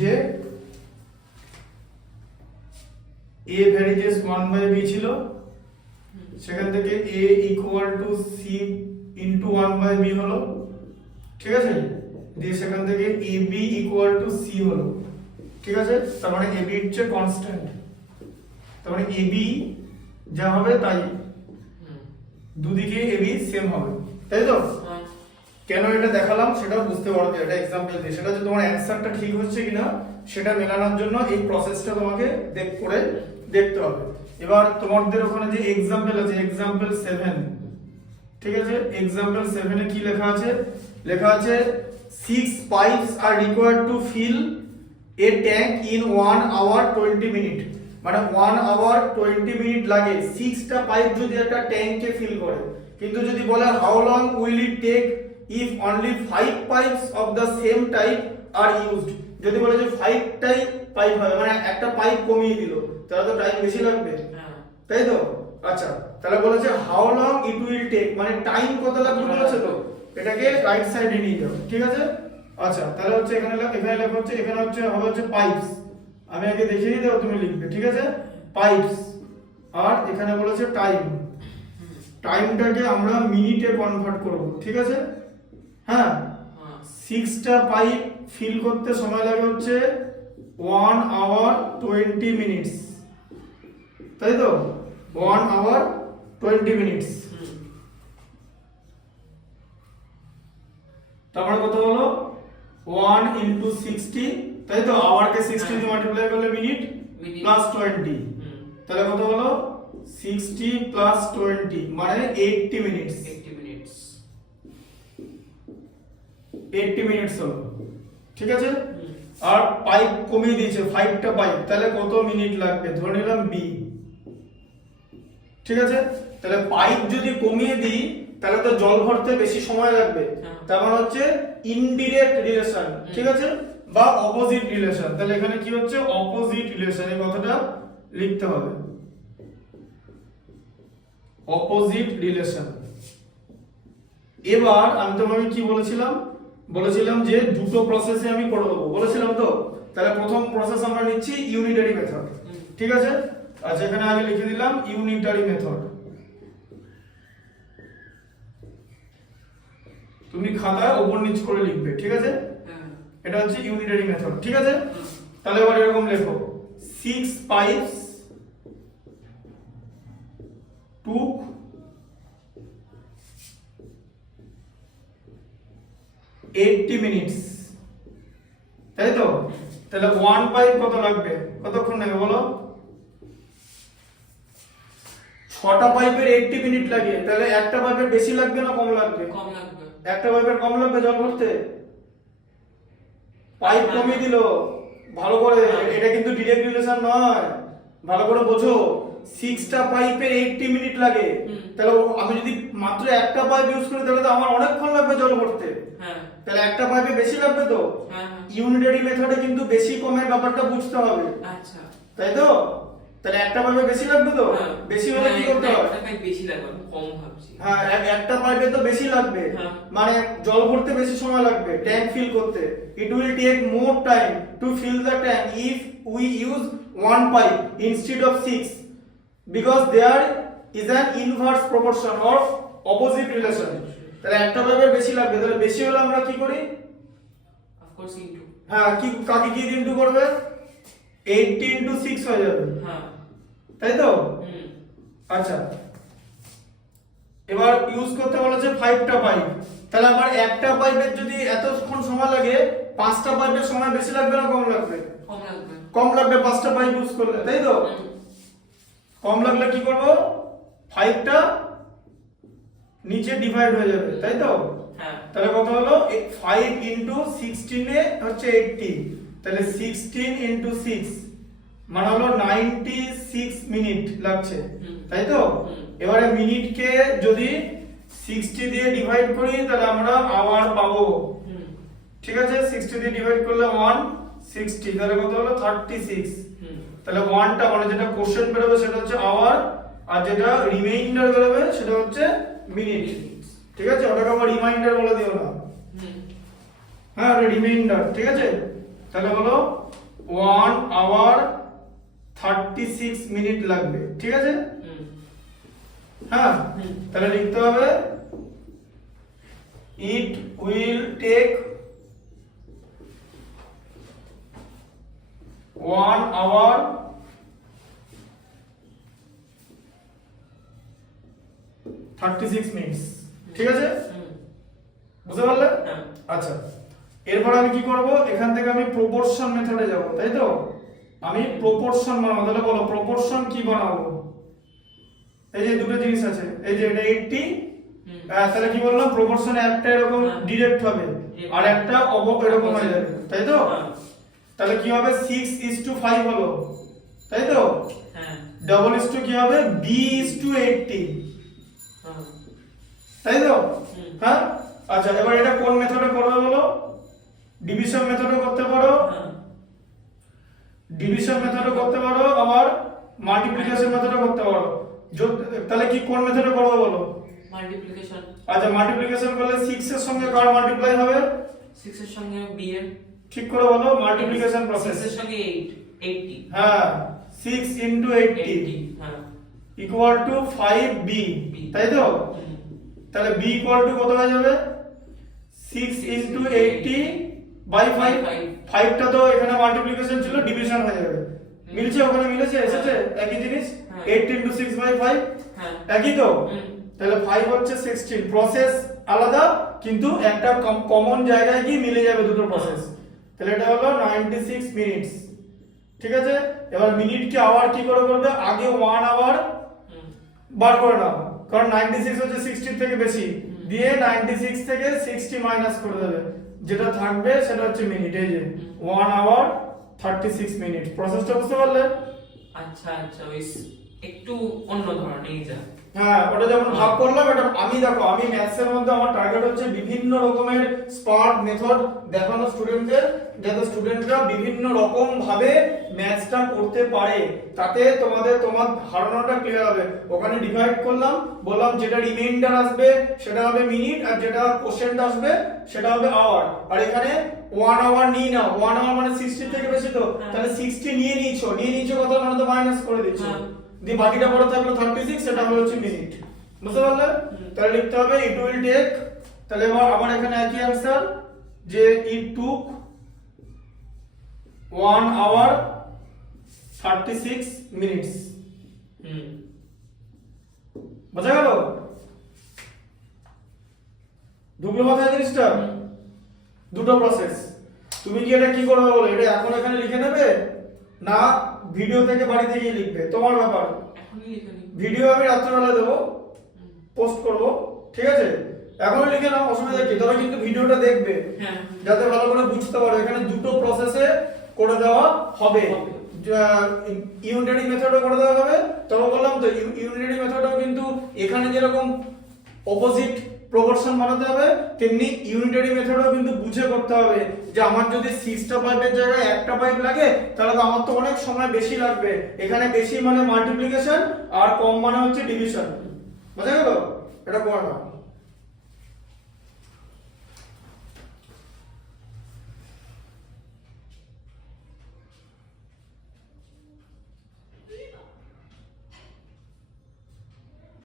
যে a varies as 1/b ছিল, সেখান থেকে a equal to c into 1/b হলো, ঠিক আছে, দিয়ে সেখান থেকে ab ইকুয়াল টু c হলো, ঠিক আছে। তার মানে ab হচ্ছে কনস্ট্যান্ট, তার মানে ab যা হবে তাই, দুদিকে ab সেম হবে, তাই তো। কেন এটা দেখালাম সেটাও বুঝতে পারবে, এটা एग्जांपल দিয়ে, সেটা যে তোমার অ্যানসারটা ঠিক হচ্ছে কিনা সেটা মেলানোর জন্য এই প্রসেসটা তোমাকে করে দেখতে হবে। এবার তোমাদের ওখানে যে एग्जांपल আছে एग्जांपल 7, ঠিক আছে, एग्जांपल 7 এ কি লেখা আছে? লেখা আছে 6 pipes are required to fill a tank in 1 hour 20 minute, মানে 1 hour 20 মিনিট লাগে 6টা পাইপ যদি একটা ট্যাঙ্কে ফিল করে। কিন্তু যদি বলে how long will it take if only 5 pipes of the same type are used, যদি বলে যে 5টাই পাইপ হবে, মানে একটা পাইপ কমিয়ে দিল, তাহলে তো টাইম বেশি লাগবে, তাই তো। আচ্ছা, তাহলে বলেছে how long it will take, মানে টাইম কত লাগবে বলেছে, তো এটাকে রাইট সাইডে নিয়ে যাও, ঠিক আছে। আচ্ছা, তাহলে হচ্ছে এখানে লেখা হচ্ছে, এখানে হচ্ছে হবে হচ্ছে পাইপস, আমি আগে দেখিয়ে দিই, তুমি লিখবে, ঠিক আছে, পাইপস। আর এখানে বলেছে টাইম, টাইমটাকে আমরা মিনিটে কনভার্ট করব, ঠিক আছে। হ্যাঁ, 6টা পাইপ ফিল করতে সময় লাগে হচ্ছে 1 hour 20 মিনিটস, তাই তো, 1 hour 20 মিনিটস। তারপরে কত হলো 1 into 60, তাই তো, আওয়ারকে 60 দিয়ে মাল্টিপ্লাই করলে মিনিট প্লাস 20, তাহলে কত হলো 60 প্লাস 20 মানে 80 মিনিটস, 80 মিনিটস হলো, ঠিক আছে। আর পাইপ কমিয়ে দিয়েছে 5টা পাইপ, তাহলে কত মিনিট লাগবে ধরে নিলাম b, ঠিক আছে। তাহলে পাইপ যদি কমিয়ে দিই তাহলে তো জল ভরতে বেশি সময় লাগবে, তার মানে হচ্ছে ইনডিরেক্ট রিলেশন, ঠিক আছে, বা অপোজিট রিলেশন। তাহলে এখানে কি হচ্ছে অপোজিট রিলেশন, এই কথাটা লিখতে হবে, অপোজিট রিলেশন। এবার আমি তোমাকে কি বলেছিলাম যে দুটো প্রসেসে আমি করে দেবো বলেছিলাম তো। তাহলে প্রথম প্রসেস আমরা নিচ্ছি ইউনিটারি মেথড, ঠিক আছে। আচ্ছা, এখানে আগে লিখে দিলাম ইউনিটারি মেথড, তুমি খাতায় ওপর নিচ করে লিখবে, ঠিক আছে। এটা হচ্ছে ইউনিটারি মেথড, ঠিক আছে। তাহলে এবার এরকম লেখো 6 pipes took 80 মিনিটস, তাই তো। তাহলে 1 পাইপ কত লাগবে, কতক্ষণ নেবে বলো, 6টা পাইপের 80 মিনিট লাগে, তাহলে একটা পাইপের বেশি লাগবে না কম লাগবে? কম লাগবে। একটা পাইপের কম লাগবে জল ভরতে, পাইপ কমিয়ে দিল, ভালো করে, এটা কিন্তু ডাইরেক্ট রিলেশন নয়, ভালো করে বোঝো। 6টা পাইপের 80 মিনিট লাগে, তাহলে আমি যদি মাত্র একটা পাইপ ইউজ করি তাহলে তো আমার অনেকক্ষণ লাগবে জল ভরতে, তাহলে একটা পাইপে বেশি লাগবে তো। ইউনিটারি মেথডে কিন্তু বেশি কমের ব্যাপারটা বুঝতে হবে, আচ্ছা, তাই তো। তাহলে একটা পাইপে বেশি লাগবে তো, বেশি হলে কি করতে হবে, একটা পাইপ বেশি লাগবে, আমি কম ভাবছি। হ্যাঁ, একটা পাইপে তো বেশি লাগবে, মানে জল ভরতে বেশি সময় লাগবে ট্যাঙ্ক ফিল করতে। It will take more time to fill the tank if we use 1 pipe instead of 6 because there is an inverse proportion or opposite relation. তাহলে একটা পাইপের বেশি লাগবে, তাহলে বেশি হলে আমরা কি করি, অফ কোর্স ইনটু, হ্যাঁ, কি কাকে কি ইনটু করবে, 80 into 6 হয়ে যাবে, হ্যাঁ, তাই তো। আচ্ছা, এবার ইউজ করতে বলেছে 5টা পাইপ, তাহলে আমার একটা পাইপের যদি এতক্ষণ সময় লাগে 5টা পাইপের সময় বেশি লাগবে না কম লাগবে? কম লাগবে। কম লাগবে 5টা পাইপ ইউজ করলে, তাই তো। কম লাগলে কি করব, 5টা নিচে ডিভাইড হয়ে যাবে, তাই তো। তাহলে কত হলো 5 into 16 এ হচ্ছে 80, তাহলে 16 into 6 মানে হলো 96 মিনিট লাগছে, তাই তো। এবারে মিনিটকে যদি 60 দিয়ে ডিভাইড করি তাহলে আমরা আওয়ার পাবো, ঠিক আছে। 60 দিয়ে ডিভাইড করলে 160, তাহলে কত হলো 36। তাহলে 1টা মানে যেটা কোশ্চেন বেরোবে সেটা হচ্ছে আওয়ার, আর যেটা রিমাইন্ডার বেরোবে সেটা হচ্ছে মিনিট, ঠিক আছে। ওটাকে আবার রিমাইন্ডার বলে দিও না, হ্যাঁ, ওটা রিমাইন্ডার, ঠিক আছে। তাহলে হলো 1 আওয়ার 36 মিনিট লাগবে, ঠিক আছে? হ্যাঁ, তাহলে লিখতে হবে it will take 1 hour 36 minutes, ঠিক আছে? বুঝতে পারলে? হ্যাঁ। আচ্ছা, এরপর আমি কি করব, এখান থেকে আমি প্রপোর্শন মেথডে যাব, তাই তো? আমি প্রপোর্শন বানাবো। তাহলে বলো প্রপোর্শন কি বানাবো? এই যে দুটো জিনিস আছে, এই যে এটা 80, তাহলে কি বললাম, প্রপোর্শন একটা এরকম ডিরেক্ট হবে আর একটা এরকম হয়ে যাবে, তাই তো? তাহলে কি হবে, 6:5 হলো, তাই তো? হ্যাঁ। ডাবল ইস টু কি হবে, b:80, তাই তো? হ্যাঁ। আচ্ছা, এবার এটা কোন মেথডে করবে বলো? ডিভিশন মেথডে করতে পারো, ডিভিশন মেথডে করতে পারো, আবার মাল্টিপ্লিকেশন মেথডে করতে পারো। তাহলে কি কোন মেথডে করবে বলো? মাল্টিপ্লিকেশন। আচ্ছা, মাল্টিপ্লিকেশন করলে 6 এর সঙ্গে কার মাল্টিপ্লাই হবে? 6 এর সঙ্গে b এর। ঠিক করে বলো মাল্টিপ্লিকেশন প্রসেস। 6 এর সঙ্গে 80। হ্যাঁ, 6 * 80 হ্যাঁ, ইকুয়াল টু 5b, তাই তো? তাহলে b ইকুয়াল টু কত হয়ে যাবে, 6 * 80 বাই 5। 5টা তো এখানে মাল্টিপ্লিকেশন ছিল, ডিভিশন হয়ে যাবে। মিলছে? ওখানে মিলেছে, এসেছে একই জিনিস। 8 * 6 বাই 5 হ্যাঁ, একই তো? তাহলে 5 হচ্ছে 16, প্রসেস আলাদা কিন্তু একটা কমন জায়গায় গিয়ে মিলে যাবে দুটো প্রসেস। তাহলে এটা হলো 96 মিনিটস, ঠিক আছে? এবার মিনিট কি আওয়ার কি করে করবে, আগে 1 আওয়ার বার করে নাও, কারণ 96 হচ্ছে 60 থেকে বেশি, দিয়ে 96 থেকে 60 মাইনাস করে দেবে, যেটা থাকবে সেটা হচ্ছে মিনিট। এই যে 1 আওয়ার 36 মিনিট। প্রসেসটা বুঝতে পারলে? আচ্ছা আচ্ছা, ওই একটু অন্য ধরনের যা। হ্যাঁ, ওটা যেমন ভাগ করলাম, এটা আমি দেখো, আমি ম্যাথসের মধ্যে আমার টার্গেট হচ্ছে বিভিন্ন রকমের স্মার্ট মেথড দেখানো স্টুডেন্টদের, যাতে স্টুডেন্টরা বিভিন্ন রকম ভাবে ম্যাথসটা করতে পারে, তাতে তোমার ধারণাটা ক্লিয়ার হবে। ওখানে ডিভাইড করলাম, বললাম যেটা রিমাইন্ডার আসবে সেটা হবে মিনিট, আর যেটা কোশ্চেনটা আসবে সেটা হবে আওয়ার। আর এখানে 1 আওয়ার নিয়ে নাও, 1 আওয়ার মানে 60 থেকে বেশি তো, তাহলে 60 নিয়ে নিয়েছো কত, মানে তো মাইনাস করে দিচ্ছো, দিয়ে বাকিটা পড়ে থাকলো 36, সেটা হচ্ছে মিনিট। বুঝতে পারলে? তাহলে লিখতে হবে ইট উইল টেক, তাহলে এবার আমার এখানে একই অ্যানসার, যে ইট টুক 1 আওয়ার 36 মিনিটস। বোঝা গেল? ঢুকলো মাথায় জিনিসটা? দুটো প্রসেস। তুমি কি এটা কি করবে বলো, এটা এখন এখানে লিখে নেবে না ভিডিও থেকে বাড়িতে গিয়ে লিখবে, তোমার ব্যাপার। এখনই লিখে নিই। ভিডিও আমি রাত্রেবেলা দেবো, পোস্ট করব, ঠিক আছে? এখনই লিখে নাও, অসুবিধা কি? তবে কিন্তু ভিডিওটা দেখবে, হ্যাঁ, যাতে ভালো করে বুঝতে পারো। এখানে দুটো প্রসেসে করে দেওয়া হবে, ইউনিটারি মেথডও করে দেওয়া হবে। তবে বললাম তো ইউনিটারি মেথডও কিন্তু এখানে যেরকম অপোজিট প্রপোর্শন বানাতে হবে, তেমনি ইউনিটারি মেথডও কিন্তু বুঝে করতে হবে, যে আমার যদি 6টা পাইপের জায়গায় একটা পাইপ লাগে, তাহলে তো আমার তো অনেক সময় বেশি লাগবে। এখানে বেশি মানে মাল্টিপ্লিকেশন, আর কম মানে হচ্ছে ডিভিশন। বোঝা গেল? এটা করে নাও।